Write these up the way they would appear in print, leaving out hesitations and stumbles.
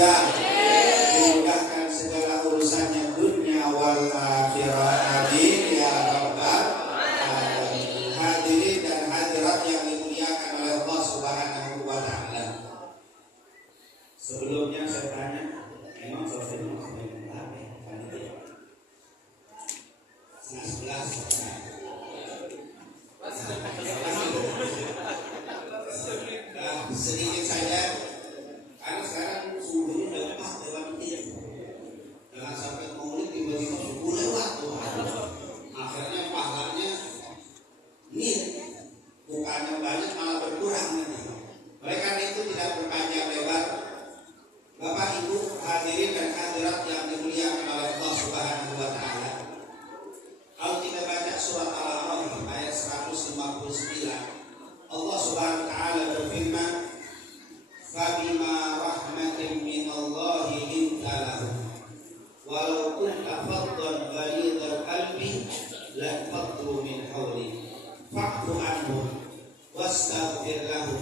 walafiat, dimudahkan segala urusannya dunia wal akhirah. Amin ya rabbal alamin. Hadirin dan hadirat yang dimuliakan oleh Allah Subhanahu wa taala. Sebelumnya saya tanya, memang selesai maksudnya berapa ya? Panitia 11. Sedikit saja, karena sekarang subuhnya udah lewat dikit. Jangan sampai maulid tiba-tiba subuh lewat tuh. Akhirnya pahalanya ini bukannya banyak malah berkurang nanti. Oleh karena itu tidak berpanjang lebar, Bapak Ibu hadirin dan hadirat yang dimuliakan oleh Allah Subhanahu wa taala. Kalau kita baca surat Al-A'raf ayat 159, Allah Subhanahu wa taala berfirman, "Fabima rahmatin minallahi linta lahum, walau kunta faddan ghalidhal qalbi lanfaddu min hawlik, fa'fu anhum wastaghfir lahum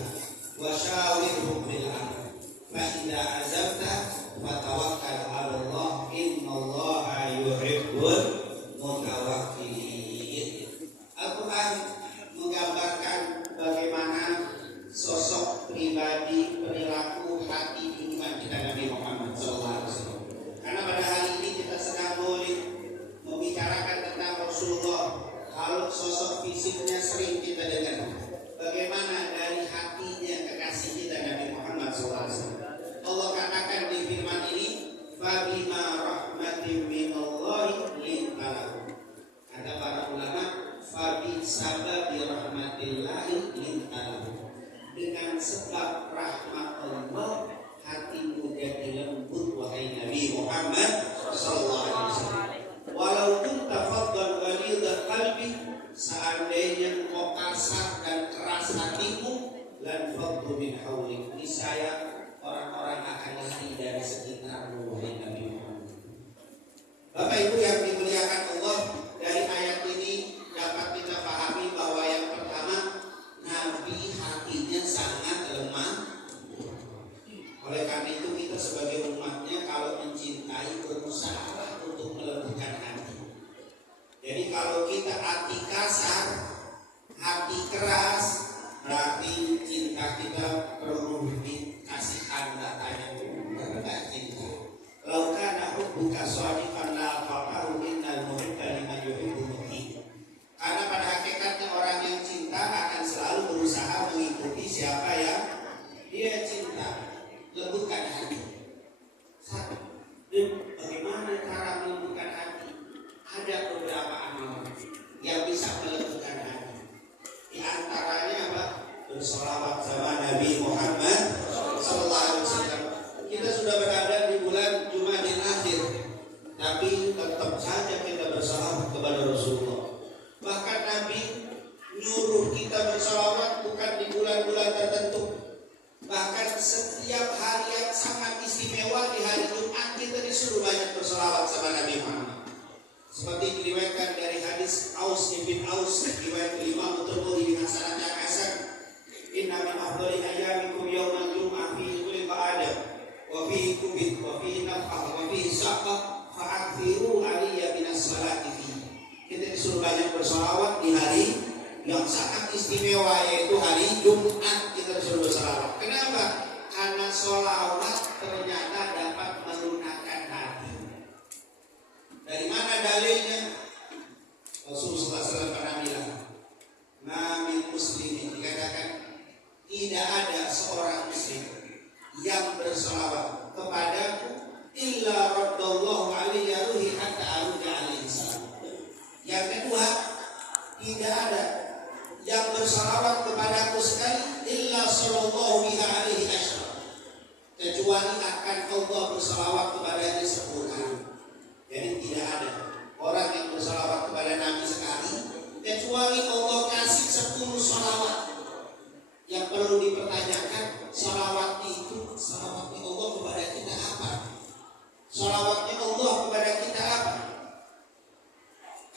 wa syawirhum fil amr, fa idza azamta fatawakkal 'ala Allah, innallaha yuhibbul mutawakkilin." Al-Quran menggambarkan bagaimana sosok pribadi, perilaku, hati, iman kita Nabi Muhammad SAW. Karena pada hari ini kita sedang maulid membicarakan tentang Rasulullah. Kalau sosok fisiknya sering kita dengar, bagaimana dari hatinya kekasih kita Nabi Muhammad SAW. Allah katakan di firman ini, "Fabima rahmatin minallahi linta lahum." Kata para ulama, fabi sababi rahmatillahi linta lahum. Dengan sebab rahmat Allah, hatimu jadi lembut wahai Nabi Muhammad sallallahu alaihi wasallam. Walau kunta faddan ghalidhal qalbi, seandainya engkau kasar dan keras hatimu, lan faddu min hawlik, niscaya orang-orang akan lari dari sekitarmu wahai Nabi Muhammad. Bapak Ibu yang dimuliakan Allah, dari ayat ini dapat kita pahami bahwa yang pertama, Nabi hatinya sangat lemah. Oleh karena itu kita sebagai umatnya kalau mencintai berusaha untuk melembutkan hati. Jadi kalau kita hati kasar, hati keras, berarti cinta kita perlu dikasih tanda-tanya karena gak cinta. Lau kana hubbuka shadiqan la taqahu innal muhibba liman yuhibbu muhib. Karena pada hakikatnya orang yang cinta akan selalu berusaha mengikuti siapa yang dia cinta. Lembutkan hati. Satu, bagaimana cara melembutkan hati? Ada beberapa amalan yang bisa melembutkan hati. Di antaranya apa? Bersolawat sama Nabi Muhammad sallallahu alaihi wasallam. Kita sudah berada di bulan Jumadil Akhir, tapi tetap saja kita bersolawat kepada Rasulullah. Bahkan Nabi nyuruh kita bersolawat bukan di bulan-bulan tertentu. Bahkan setiap hari yang sangat istimewa, di hari Jumat kita disuruh banyak bersolawat sama Nabi Muhammad. Seperti diriwayatkan dari hadis Aus bin Aus, riwayat Imam Tirmidzi dengan sanad yang hasan, "Inna min afdali ayyamikum yaumal jum'ah fihi khuliqa Adam wa fihi kubit wa fihi nafkhah wa fihi saqah fa'akthiru aliyya minas salati fihi." Kita disuruh banyak bersolawat di hari yang sangat istimewa, yaitu hari Jumat. Kita disuruh bersolawat. Kenapa? Karena solawat ternyata dapat melunakkan hati. Dari mana dalilnya? Rasulullah SAW pernah bilang, "Nabi muslimin," dikatakan tidak ada seorang muslim yang bersolawat kepadaku illa raddallahu alaihi ruhi hatta arja alaihi salam. Yang kedua, tidak ada yang bersalawat kepadaku sekali illa sallallahu biha alaihi asyra, kecuali akan Allah bersalawat kepadanya 10 kali. Jadi tidak ada orang yang bersalawat kepada Nabi sekali kecuali Allah kasih 10 salawat. Yang perlu dipertanyakan, salawat itu, salawatnya Allah kepada kita apa? Salawatnya Allah kepada kita apa?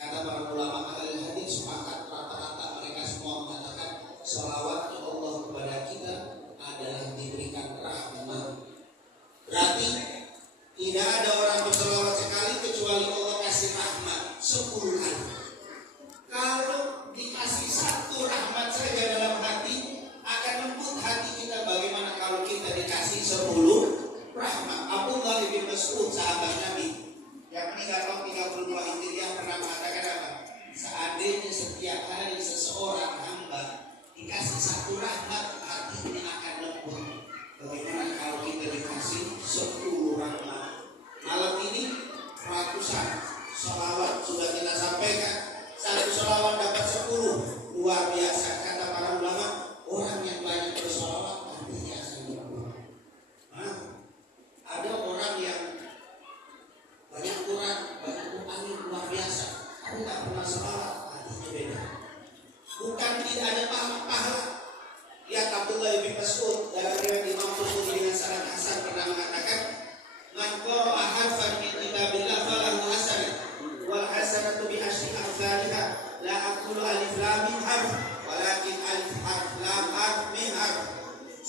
Kata para ulama ahli hadis sepakat, rata-rata mereka semua mengatakan salawatnya Allah kepada kita adalah diberikan rahmat. Berarti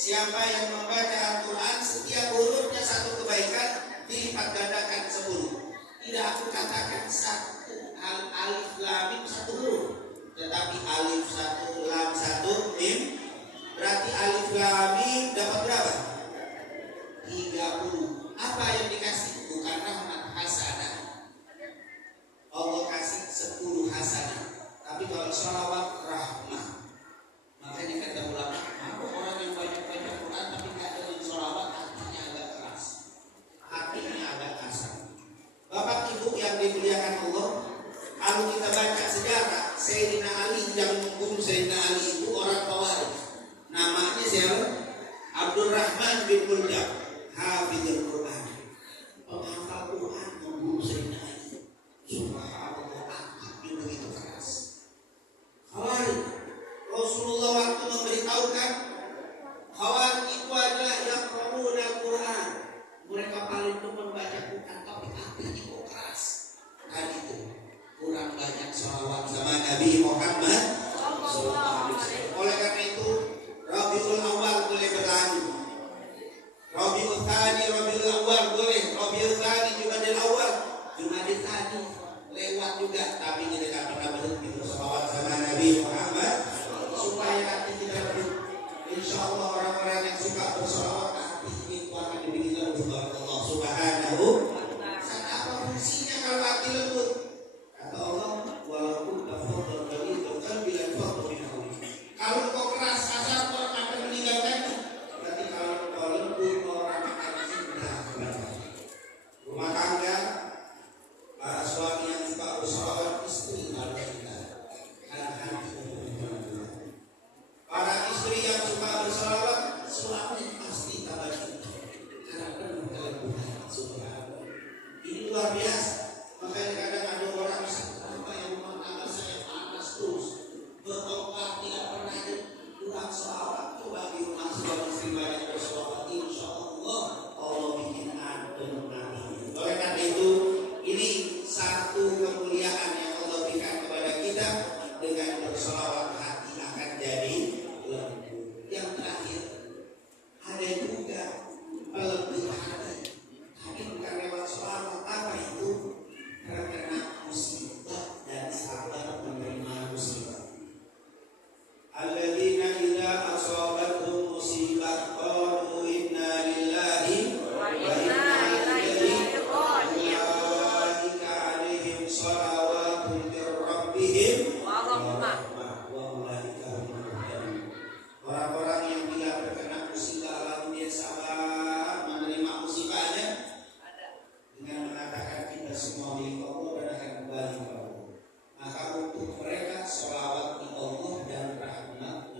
Siapa yang membaca Al-Quran setiap hurufnya satu kebaikan dilipat gandakan 10. Tidak aku katakan satu alif lam mim satu huruf, tetapi alif satu lam satu mim. Berarti alif lam mim dapat berapa? 30. Apa yang dikasih? Bukan rahmat, hasanah. Allah kasih 10 hasanah. Tapi kalau sholawat rahmah. Makanya kata ulama, apa orang yang banyak baca Quran tapi nggak ada sholawat, hatinya agak keras, hatinya agak kasar. Bapak Ibu yang dimuliakan Allah, kalau kita baca sejarah Sayyidina Ali yang membunuh Sayyidina Ali itu orang Khawarij. Namanya siapa? Abdurrahman bin Muljam, hafizul Quran, penghafal Quran, membunuh Sayyidina Ali. Subhanallah, hatinya begitu keras. Khawarij. Rasulullah waktu memberitahukan Khawarij itu adalah yang qura'un Al-Quran, mereka paling membaca Quran tapi hatinya kok keras. Kan itu kurang banyak sholawat sama Nabi Muhammad SAW. Oleh karena itu Rabiul Awal boleh berlalu, Rabiul Tsani, Rabiul Awal boleh, Rabiul Tsani, Jumadil Awal, Jumadil Tsani lewat juga, tapi kita tidak pernah berhenti bersholawat sama Nabi Muhammad supaya hati kita berhenti. Insya Allah orang-orang yang suka bersolawat hati itu akan dibikin lembut oleh Allah Subhanahu. Apa fungsinya kalau hati lembut? Kata Allah, walaupun tafadhal qalilun qalbilan fadhal minhu. Kalau kau keras kasar orang akan meninggalkanmu. Berarti kalau kau lembut orang akan cinta kepada rumah tangga. Para suami yang suka bersolawat, istri harus cinta. Para istri yang suka bersolawat, suami pasti tambah cinta karena penuh kelembutan. Subhanallah. Ini luar biasa. Makanya kadang ada orang apa yang rumah tangga saya panas terus, bertongkar tidak pernah ada kurang solawat. Coba di rumah suami istri banyak bersolawat, insya Allah Allah bikin adem nanti. Oleh karena itu, ini satu kemuliaan yang Allah berikan kepada kita, dengan bersolawat hati akan jadi lembut. Yang terakhir, ada juga pelembut hati. Tapi bukan lewat solawat. Apa itu? Terkena musibah dan sabar menerima musibah. Alladzina idza asabathum musibah qalu inna lillahi wa inna ilaihi raji'un. Alaihim shalawatun min rabbihim wa rahmah wa ulaika humul muhtadun. Orang-orang yang bila terkena musibah lalu dia sabar menerima musibahnya dengan mengatakan kita semua milik Allah dan akan kembali kepada Allah. Maka untuk mereka sholawat di Allah dan rahmat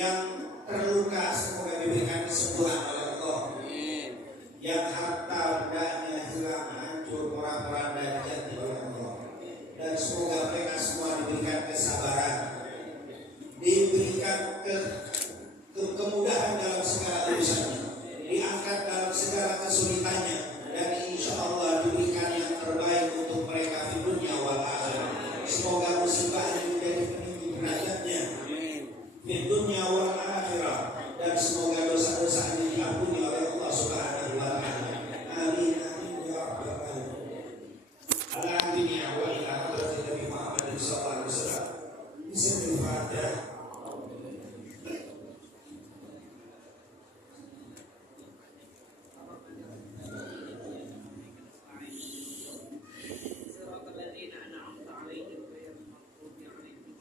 Yang terluka semoga diberikan kesembuhan oleh Allah. Yang harta bendanya hilang, hancur, porak-poranda dijatuhi oleh Allah. Dan semoga mereka semua diberikan kesabaran, diberikan kemudahan dalam segala urusannya, diangkat dalam segala kesulitannya, dan insya Allah diberikan yang terbaik untuk mereka di dunia wal akhirat. Semoga musibah ini menjadi peninggi derajatnya di dunia wal akhirat, dan semoga dosa-dosa ini diampuni oleh Allah Subhanahu wa taala. Amin amin ya rabbal alamin. Alhamdulillah wa ila hadratin Nabi Muhammad sallallahu alaihi wasallam. Bismillahirrahmanirrahim.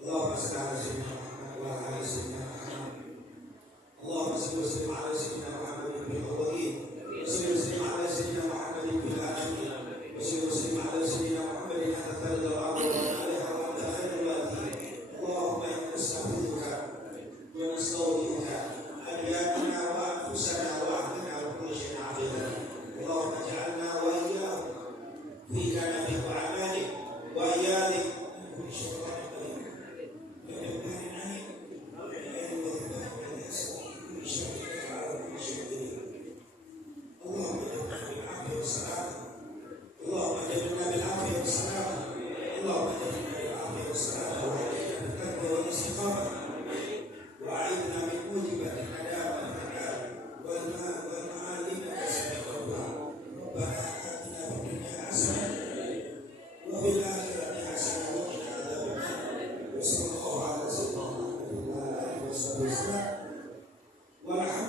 اللهم صل على سيدنا محمد وعلى ال سيدنا محمد. اللهم صل وسلم على سيدنا محمد في الاولين، وصل وسلم على سيدنا محمد في الاخرين، وصل وسلم على سيدنا محمد حتى ترد الارض ومن عليها وانت خير الوارثين. اللهم انا نستغفرك ونستودعك ادياننا وانفسنا واهلنا وكل شيء عظيم. اللهم اجعلنا واياهم في كنفك واعمالك وايادك من كل شيطان. Walhamdulillah.